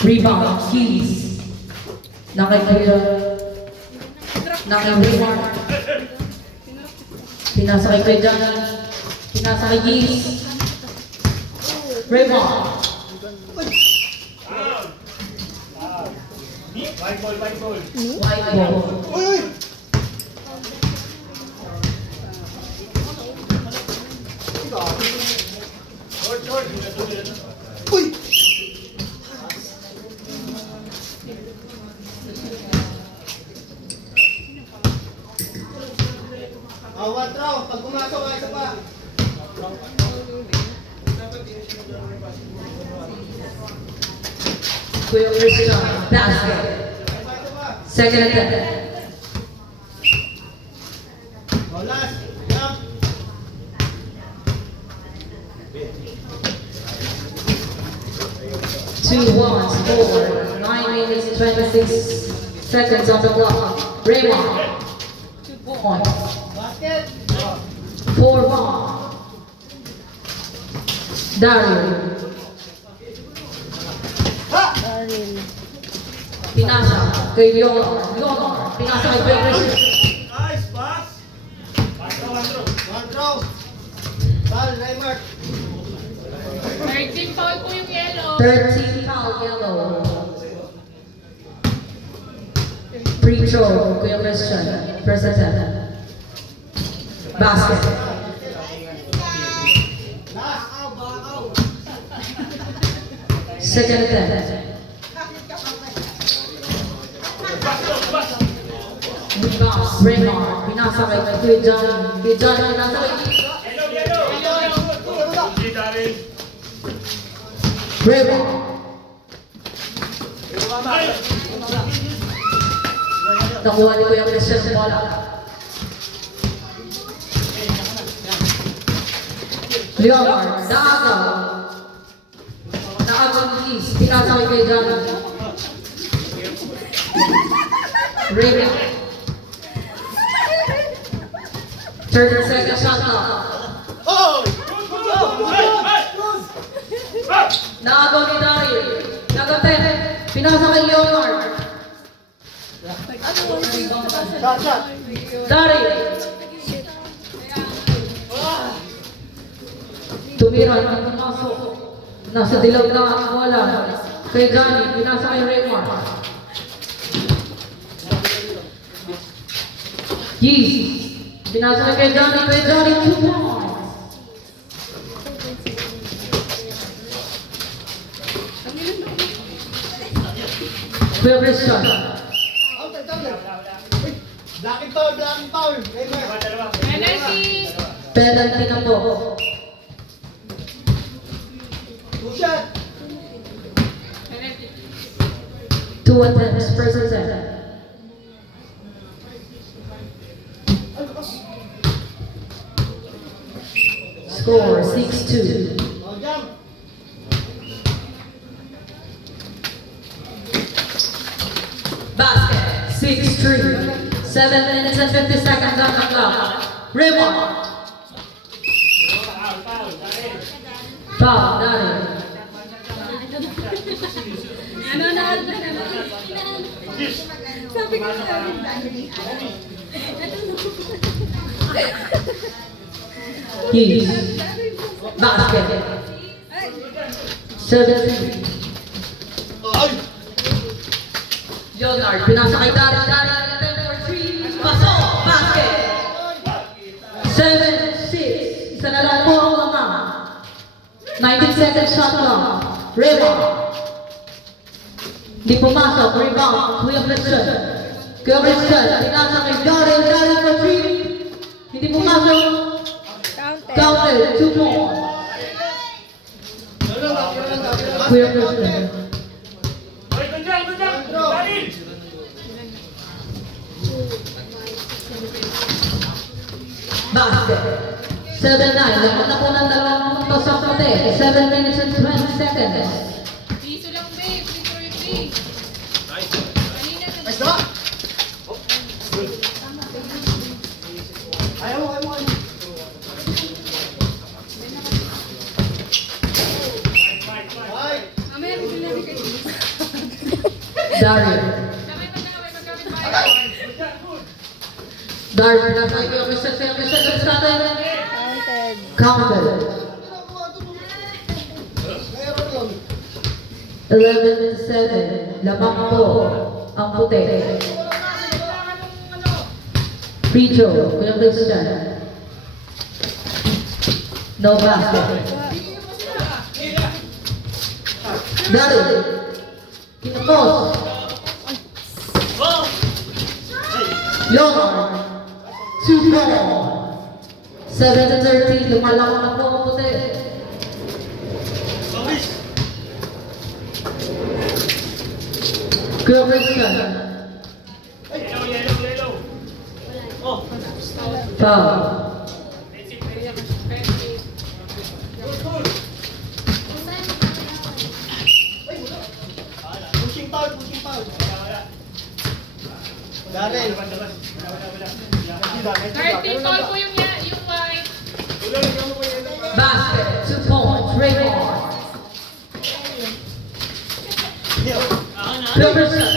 Rebound, Keys. Naka-Raymond. Pinasa kay Kuya Johnny. Pinasa kay Keys. Raymond. White ball. White ball. Uy! One throw. Pag pumasok, isa pa. Kuya Christian, basket. Second attempt. Last. Jump. 2-1 score. 9 minutes 26 seconds on the clock. Raymond. 2 points. Basket. 4-1. Daryl. Pinasa kay Leonor. Pinasa kay Kuya Christian. Nice pass. One throw. Ball, Raymond. 13 foul po yung yellow. 13 foul yellow. Free throw, Kuya Christian. First attempt. Basket. Second attempt. Rebound, Raymond. Pinasa kay Kuya Johnny. Kuya Johnny, pinasa kay Raymond. Nakuha ni Kuya Christian sa bola. Leonor, naagaw. Naagaw ni Keys. Pinasa kay Kuya Johnny. Raymond. 30 seconds shot clock. Oh! Naagaw ni Daryl. Nagaten. Pinasa kay Leonor. Shot. Daryl. Tumira. Pumasok. Nasa dilaw na ang bola. Kay Johnny. Pinasa kay Raymond. Keys. Pinasa kay Johnny. Kay Johnny. 2 points. Kuya Christian. Out. Blocking foul. Raymond. Penalty. Penalty na po. Two shot. Penalty. 2 attempts. First attempt. Score 6-2. Oh, jump. Basket 6-3. 7 minutes and 50 seconds on the clock. Raymond. Foul, Daryl. Nanonood na. Sabi ko sa Keys. Basket 7-3. Ay! Leonard, pinasa kay Daryl. Daryl, attempt for 3. Pasok! Basket 7-6. Isa na lang po ang lamang. 19 seconds shot clock. Raymond. Di pumasok. Rebound. Kuya Christian. Kuya Christian. Pinasa kay Daryl. Daryl for 3. Hindi pumasok. Counted. 2 points. Kuya Christian. Basket. 7-9. Lapat na po ng dalawang puntos sa puti. 7 minutes and 20 seconds. piso lang, babe. Free throw yung free. Kanina na. Nice na! Ayaw mo. Ay! Daryl. Daryl, pinasay ko yung reset, reset natin. Counted. 11-7. Lamang po ang puti. Free throw. Kuya Christian. No basket. Daryl. Kinapos. Yomar. 2-4. 7-13. Lumalang na po ang puti. Kuya Christian. Foul. Pushing foul, pushing foul. Darren. Thirty, call ko yung white. Basket. 2 points. Raymond. Kuya Christian.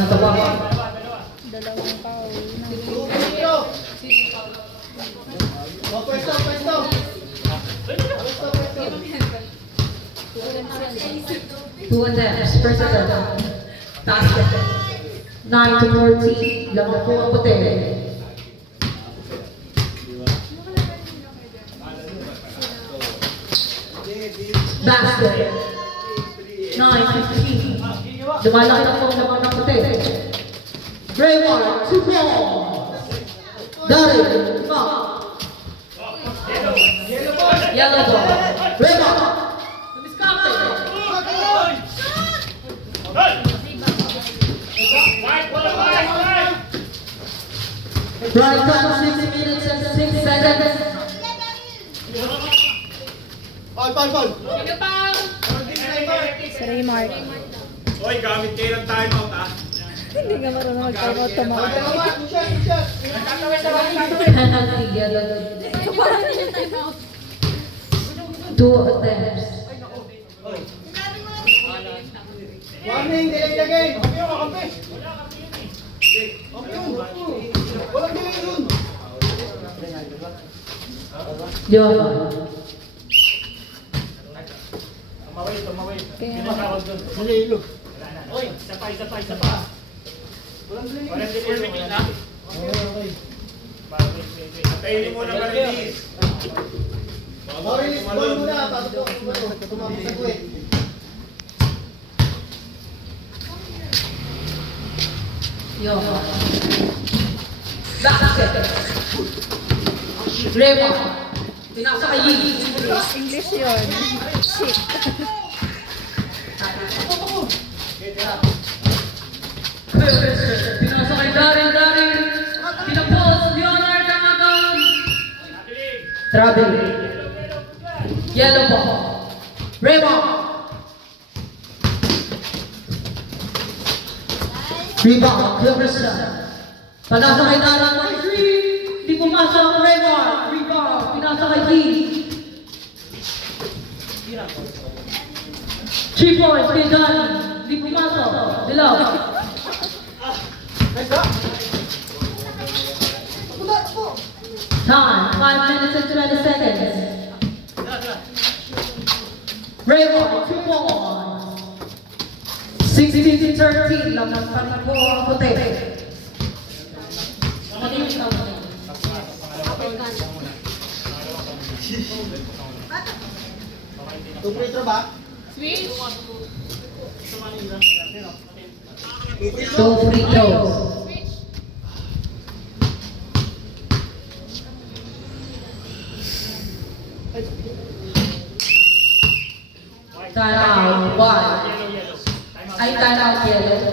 Natawa ka. Dalawang foul. Oh, pwesto, pwesto. Pwesto, pwesto. 2 attempts. First attempt. Basket. 9-14. Lamang po ang puti. Basket. 9-15. Lumalaki na po ang laman ng puti. Raymond, 2 points. Daryl, yellow ball. Raymond. Miscopter. Running time 6 minutes and 6 seconds. Foul, foul, foul. Sino pa? Si Raymart. Hoy, gamit kayo ng timeout ah. Hindi nga marunong mag-timeout tumawag. Dalawa, push-up, push-up. Penalty, yellow. 2 attempts. Warning, delay the game. Kampi yun, kampi. Kampi yun. Walang delay yun. Yomar. Kaya Mali, look. Hoy, isa pa. Walang delay. Walang delay na. Okay. Antayin mo na marilis. Morris, ball muna. Pasok ko tumapit sa kuwet. Yomar. Basket. Raymond. Pinasa kay Yee. English yun. Shit. Pinasa kay Daryl. Pinapos. Leonard Tangagan. Traveling. Yellow ball. Raymond. Rebound. Kuya Christian. Panasa kay Daryl. May 3. Hindi pumasok ang Raymond. Rebound. Pinasa kay Yee. 3 points kay Danny. Hindi pumasok. Dilaw. Nice shot. Time, 5 minutes and 20 seconds. Raymond, 2 points. 16-13, lamang pa rin po ang puti. Two free throw ba? Switch. 2 free throws. Switch. Timeout, 1. Ay, timeout yellow.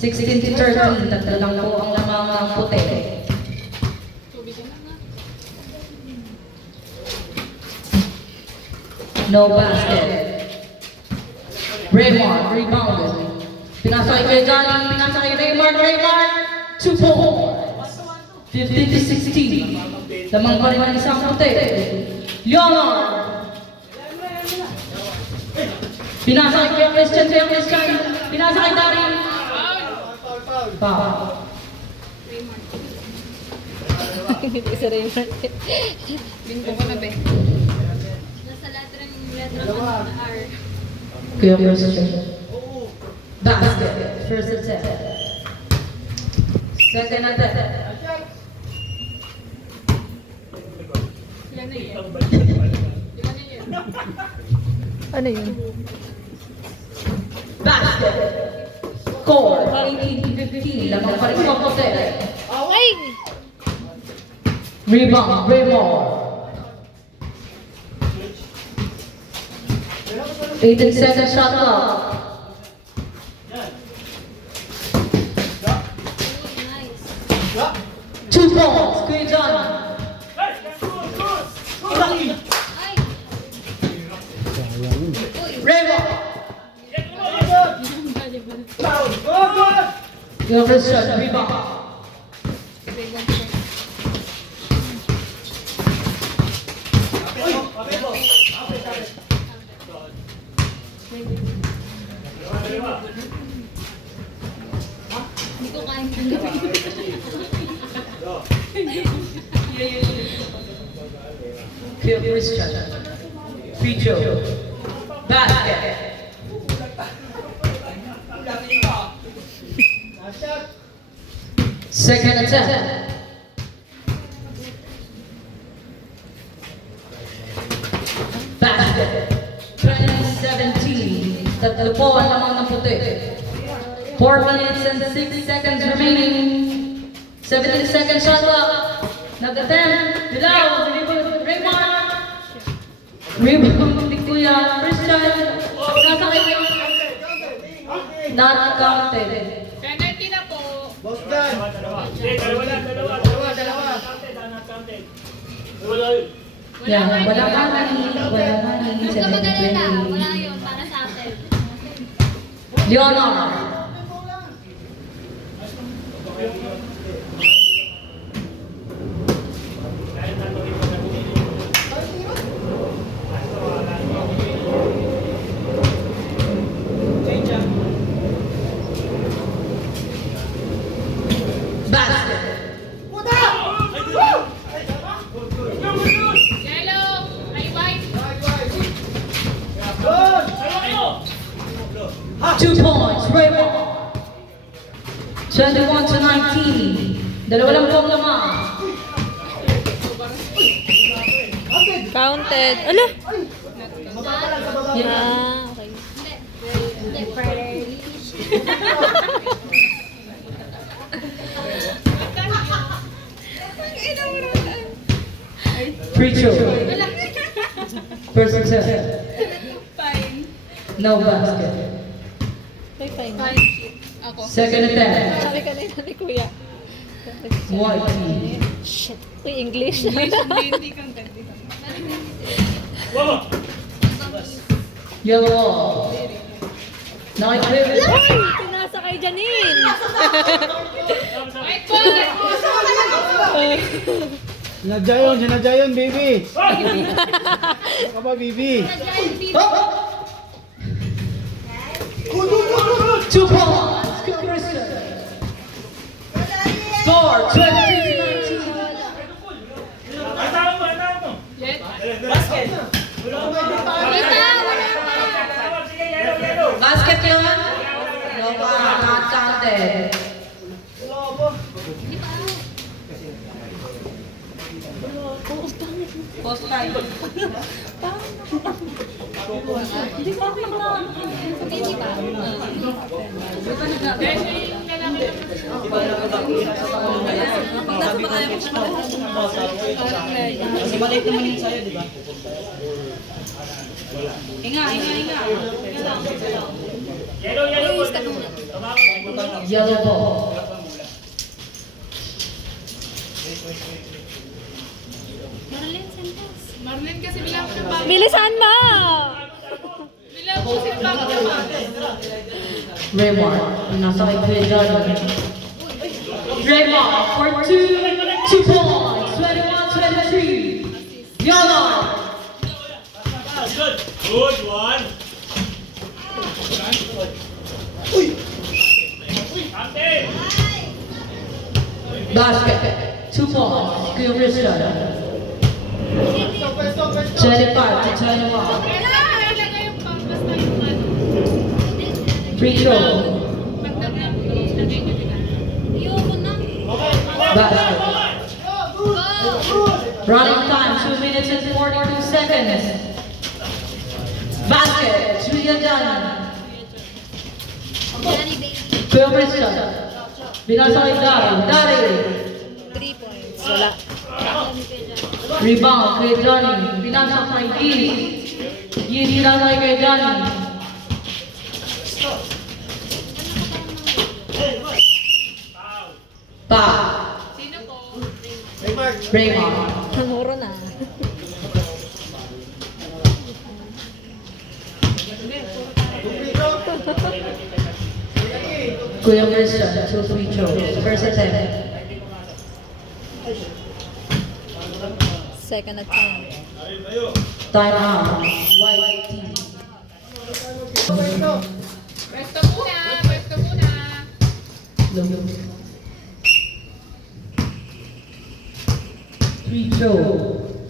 16-13, tatlo lang po ang lamang ng puti. No basket. Raymond, rebounded. Pinasa kay Johnny, pinasa kay Raymond, 2 points. 15-16. Lamang pa rin ang isang puti. Leonard. Pinasa kay Kuya Christian, pinasa kay Darin. Foul. Hindi si Raymond. Bingo ko na, be. Nasa letra ng R. Kuya Christian. Basket. First attempt. Second attempt. Ilan na yun? Ano yun? Basket. Score. 18-15. Lamang pa rin sa kote. Ay! Rebound. Raymond. 18 seconds shot clock. Nice. 2 points. Kuya John. Ay! Raymond. Go, go! Kuya Christian. Rebound. Hindi ko kayang tanggapin. Kuya Christian. Free throw. Basket. Second attempt. Basket. 2017. Tatlo po ang lamang ng puti. 4 minutes and 6 seconds remaining. 17 seconds shot clock. Nag-attempt. Dilaw. Raymond. Rebound ni Kuya Christian. Nasa kay Not counted. Penalty na po. Boss Dan. Dalawa lang. Dalawa. Wala yun. Yeah, wala ka money. Wala money. Huwag ka mag-alala. Wala yun para sa atin. Leonard. Basket. Yellow. Ay, white. 2 points. Raymond. 21-19. Dalawa lang po ang lamang. Counted. Ala! Yeah. Ah, okay. Hindi. Hindi. Free throw. First attempt. Fine. No basket. Ay, fine. Fine. Ako. Second attempt. Sabi ka na ni Kuya. White team. Shit. Uy, English. Hindi kang ganda. Yellow. Nakikip. Ay! Pinasa kay Janine! White po. Sinadya yun, baby. Ano ka ba, baby? Oh! 2 points. Good Christian. Score 23-19. Yes. Basket. Basket yun? No, not counted. Post time. Hindi pa ako naglawan. Hindi pa. Kasi maliit naman yun sa'yo, di ba? Inga. Yellow. Yellow ball. Marlene Santos. Marlene kasi bilang ko ng bago. Bilisan mo! Bilang ko si bago ng bago. Raymond. Nasa kay Kuya John. Raymond for 2 points. 21-23. Yellow. Good one. Basket. 2 points. Kuya Christian. 25 to 21. Talaga yung pampas na yung ano. Free throw. Ayoko na. Basket. Go! Running time, 2 minutes and 42 seconds. Basket, Julia Dunn. Johnny baby. Kuya Christian. Binasa kay Dari. 3 points. Wala. Rebound kay Johnny. Binasa kay Giri. Giri lang kay Johnny. Pa. Sino po? Raymond. Namuro na. Kuya Christian, 2 free throws. First attempt. Second attempt. Time out. White team. Pwesto muna. Pwesto muna. Free throw.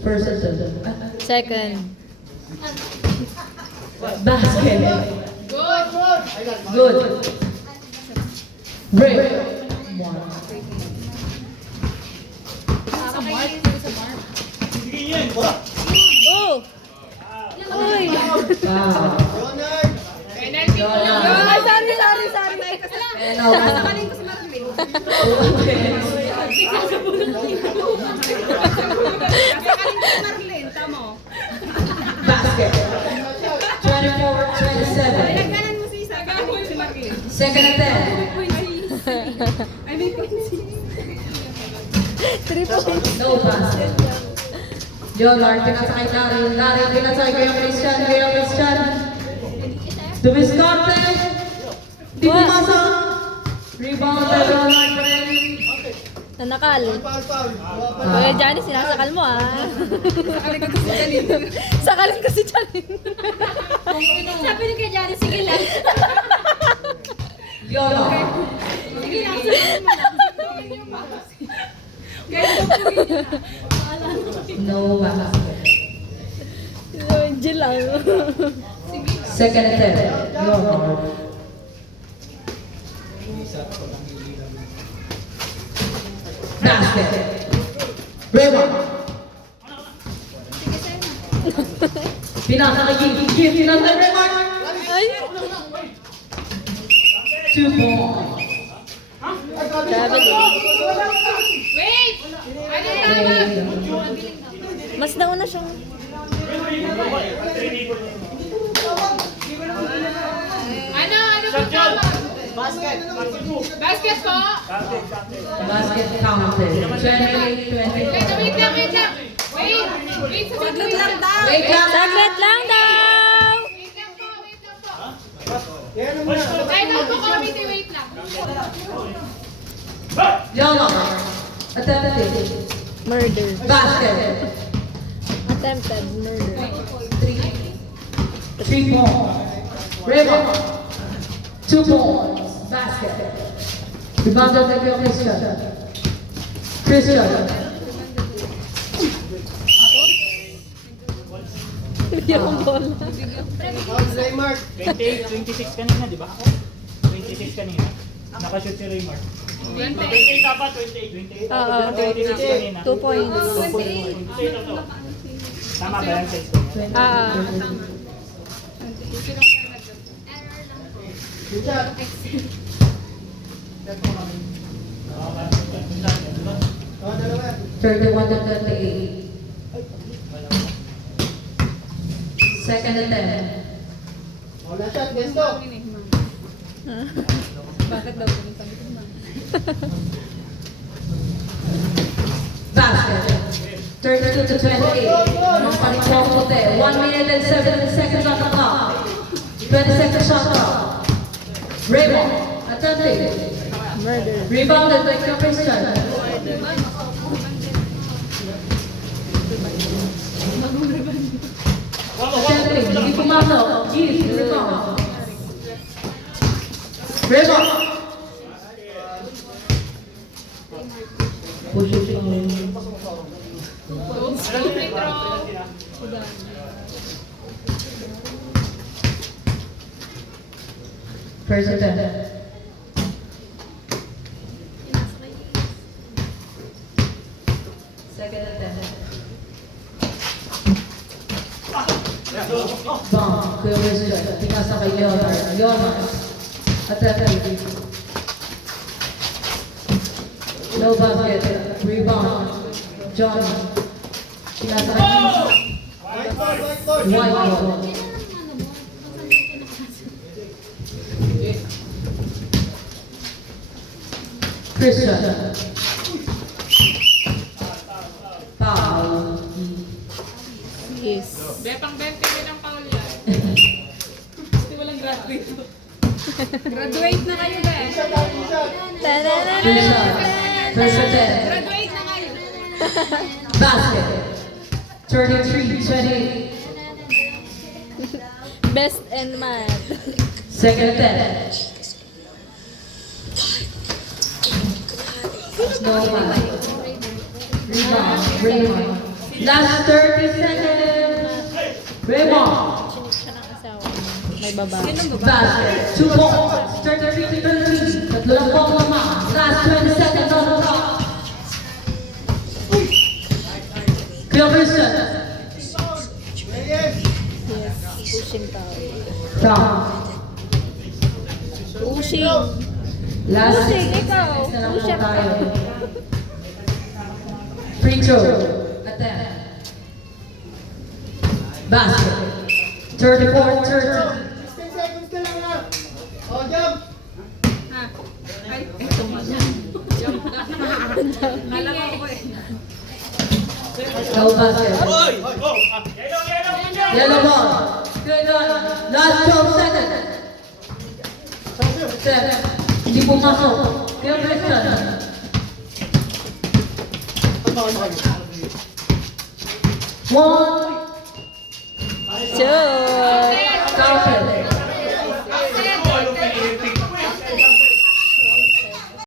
First attempt. Second. Basket. Good. Good. Break. One. Oh! Uy! Wow. Penalty po lang. Ay, sorry. Penalty. Basket. 24-27. Second attempt. 3 points. No basket. Leonard, pinasakay Daryl. Daryl, pinasakay Kuya Christian. Kuya Christian. Dumiskarte. Di pumasa. Rebound by Leonard pa rin. Nanakal. Kuya Johnny, sinasakal mo ah. Sakalin ko si Janine. Sabi ni kay Johnny, sige lang. Leonard. Sige lang, sabihin mo lang. No basket. Angel lang. Second attempt. Leonard. Basket. Raymond. Pinasa kay Gil. Pinasa kay Raymond. Ay! 2 points. Traveling. Wait! Ano tama? Mas nauna siyang... Ano po tama? Basket po? Basket counted. 28-20. Wait lang. Wait, saglit lang daw. Wait lang. Saglit lang daw! Wait lang po. Time out po committee, wait lang. Leonard. Attempted. Murder. Basket. Attempted murder. 3 points. Raymond. 2 points. Basket. Rebounded by Christian. Christian. Bigyan kong bola. 26 kanina, di ba? 26 kanina. Nakashoot si Raymar. 28 dapat, 28. Oo. 26 kanina. 2 points. Tama ba yan sa score? Thirty-one to 38. Second attempt. Wala shot, Gesto. Basket. 32 to 28. Mga panitong puti. 1 minute and 70 seconds on the clock. 20-second shot clock. Raymond. Attempting. Murder. Rebounded by Christian. Attempting. Hindi pumasok. Gilles. Rebound. Rebound. Push it. Free throw. First attempt. Second attempt. Bomb. Kuya Wilson. Pinasa kay Leonard. Leonard. Attempt. No basket. Rebound. Johnny. Pinasa kay Whiteboard. White ball. Christian. Foul. Yes. Bepang 20 din ang foul yan. Gusto walang graduate. Graduate na kayo, be. Isa tayo, isa. Two shots. First attempt. Graduate na kayo. Basket. 33-28. Best and math. Second attempt. No one. Rebound. Raymond. Last 30 seconds. Raymond. Chinik siya ng asawa niya. May babae. Basket. 2 points. 33-33. Tatlo lang po ang mama. Last 20 seconds on the clock. Kuya Christian. Yes. Yes. Pushing tao. Down. Pushing. Last Pushing, 6 ikaw. seconds na lang po Push up. tayo. Free throw. Attempt. Basket. 34-30. 10 seconds ka lang na. O, jump. Ay, ito mo na. Kala ko ako eh. No basket. Yellow ball. Good on. Last 12 seconds. Attempt. Hindi pumasok. Kuya Christian. One. Two.